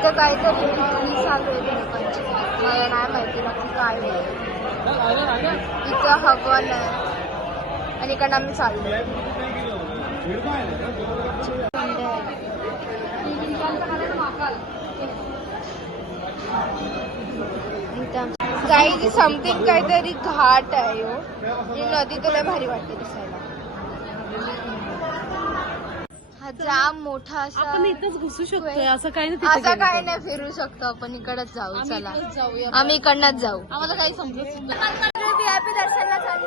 इथं काहीतरी विक्री चालू आहे लोकांची, मला नाही माहिती नक्की काय आहे. इथं हवन आहे आणि इकडनं आम्ही चाललो. काही समथिंग काहीतरी घाट आहे हो. ही नदी तुला भारी वाटते दिसायला. हा जाम मोठा असा आपण इथंच घुसू शकतोय असं काही नाही. असं काही नाही, फिरू शकतो आपण. इकडच जाऊ. चला आम्ही इकडनंच जाऊ. आम्हाला काही समजत VIP दर्शनला चालू.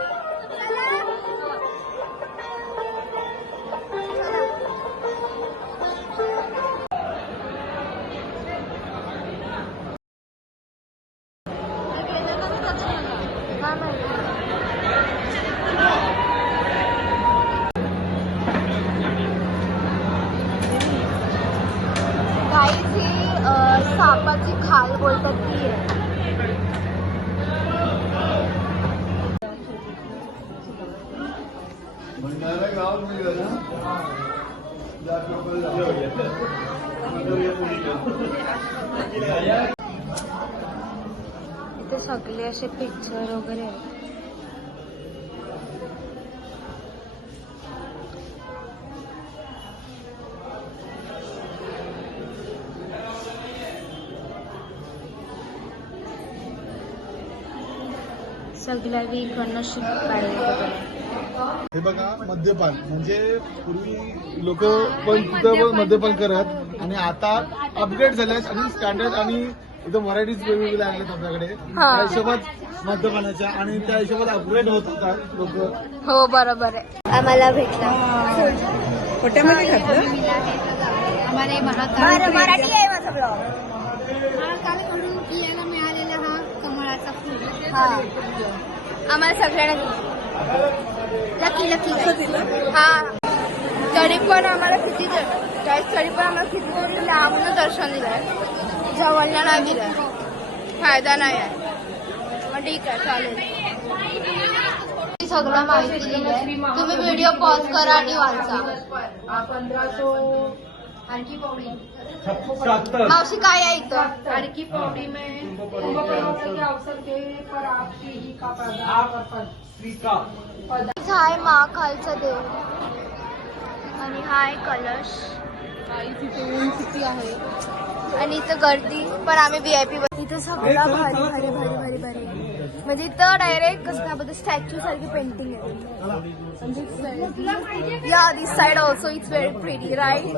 सापाची खाल बोलतात ती आहे. इथे सगळे असे पिक्चर वगैरे आहेत. सगळ्या इकडनं शिक काढले. हे बघा मद्यपान, म्हणजे पूर्वी लोक पण तिथं मद्यपान करत आणि आता अपग्रेड झाल्यात आणि स्टँडर्ड आणि इथं व्हरायटीज वेगवेगळ्या आहेत आपल्याकडे. त्या हिशोबात मद्यपानाच्या आणि त्या हिशोबात अपग्रेड होत होतात लोक. हो बरोबर आहे. आम्हाला भेटला खोट्यामध्ये घातलं. मराठी आहे माझा ब्लॉग. मिळालेला हा कमळाचा फुल. हा आम्हाला सगळ्यांना लकी लकी. हा तरी पण आम्हाला किती लांबून दर्शन दिलंय, जवळला नाही दिलंय. फायदा नाही आहे मग ठीक आहे चालेल. सगळं माहिती दिलंय. तुम्ही व्हिडिओ पॉज करा आणि वाचा. 1500 आणखी पौडी. मावशी काय आहे इथं? आणखी पौडी में हाय महाकालचा देव आणि हाय कलश. किती आहे आणि इथं गर्दी पण आम्ही VIP. इथं सगळं भारी भारी भारी भारी भारी, म्हणजे इथं डायरेक्ट कसं स्टॅच्यू सारखी पेंटिंग आहे. या this side also it's very pretty right.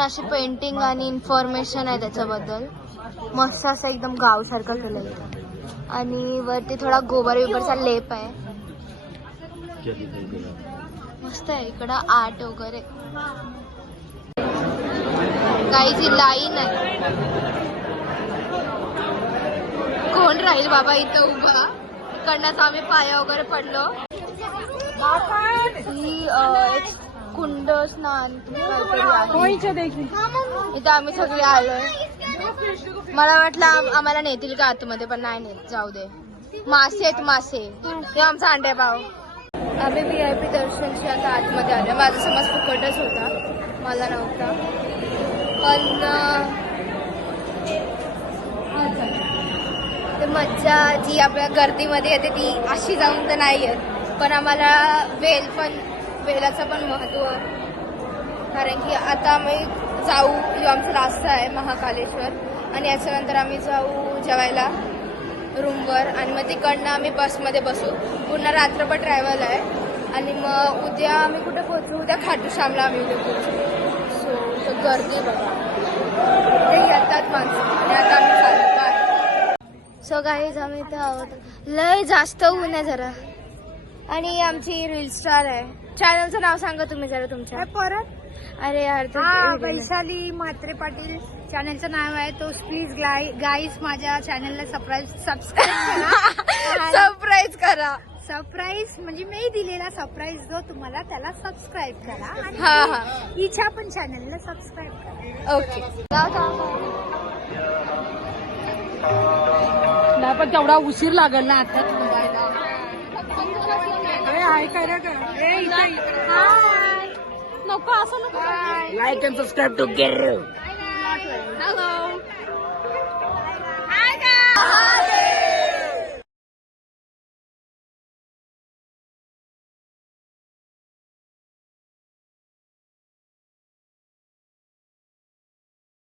अशी पेंटिंग आणि इन्फॉर्मेशन आहे त्याच्याबद्दल. मस्त असं एकदम गाव सारखं केलं इथं. आणि वरती थोडा गोबर बिबरचा लेप आहे. मस्त आहे. इकडं आर्ट वगैरे. काहीची लाईन आहे. कोण राहील बाबा इथं उभा. इकडनंच आम्ही पाया वगैरे पडलो. ही एक कुंड स्नान इथं आम्ही सगळे आलोय. मला वाटलं आम्हाला नेतील का आतमध्ये, पण नाही नेत. जाऊ दे. मासे आहेत मासे. ते आमचा अंडे पाव. आम्ही VIP दर्शनशी आता आतमध्ये आलो. माझा समज फुकटच होता, मला नव्हता. पण ते मज्जा जी आपल्या गर्दीमध्ये येते ती अशी जाऊन तर नाही येत. पण आम्हाला वेलाचं पण महत्त्व, कारण की आता आम्ही जाऊ. जो आमचा रास्ता आहे महाकालेश्वर, आणि याच्यानंतर आम्ही जाऊ जेवायला रूमवर. आणि मग तिकडनं आम्ही बसमध्ये बसू. पुन्हा रात्रभर ट्रॅव्हल आहे. आणि मग उद्या आम्ही कुठे पोहोचू? उद्या खाटू श्यामला आम्ही उद्या पोहोचू. सो गर्दी बघा, ते येतात माणसं. आणि आता आम्ही चालू बाय. सो गाईज आम्ही इथे आहोत. लय जास्त ऊन आहे जरा. आणि आमची रील स्टार आहे. चॅनलचं नाव सांगा तुम्ही जरा तुमच्या. परत अरे यार वैशाली म्हात्रे पाटील चॅनलचं नाव आहे. तो प्लीज गाईज माझ्या चॅनलला सरप्राईज करा. सरप्राईज म्हणजे मी दिलेला सरप्राईज जो तुम्हाला, त्याला सबस्क्राईब करा. हा हा, हिच्या पण चॅनलला सबस्क्राईब करा. ओके. नाही पण तेवढा उशीर लागल ना आता. नको असं नको. Like and subscribe to get. Hello.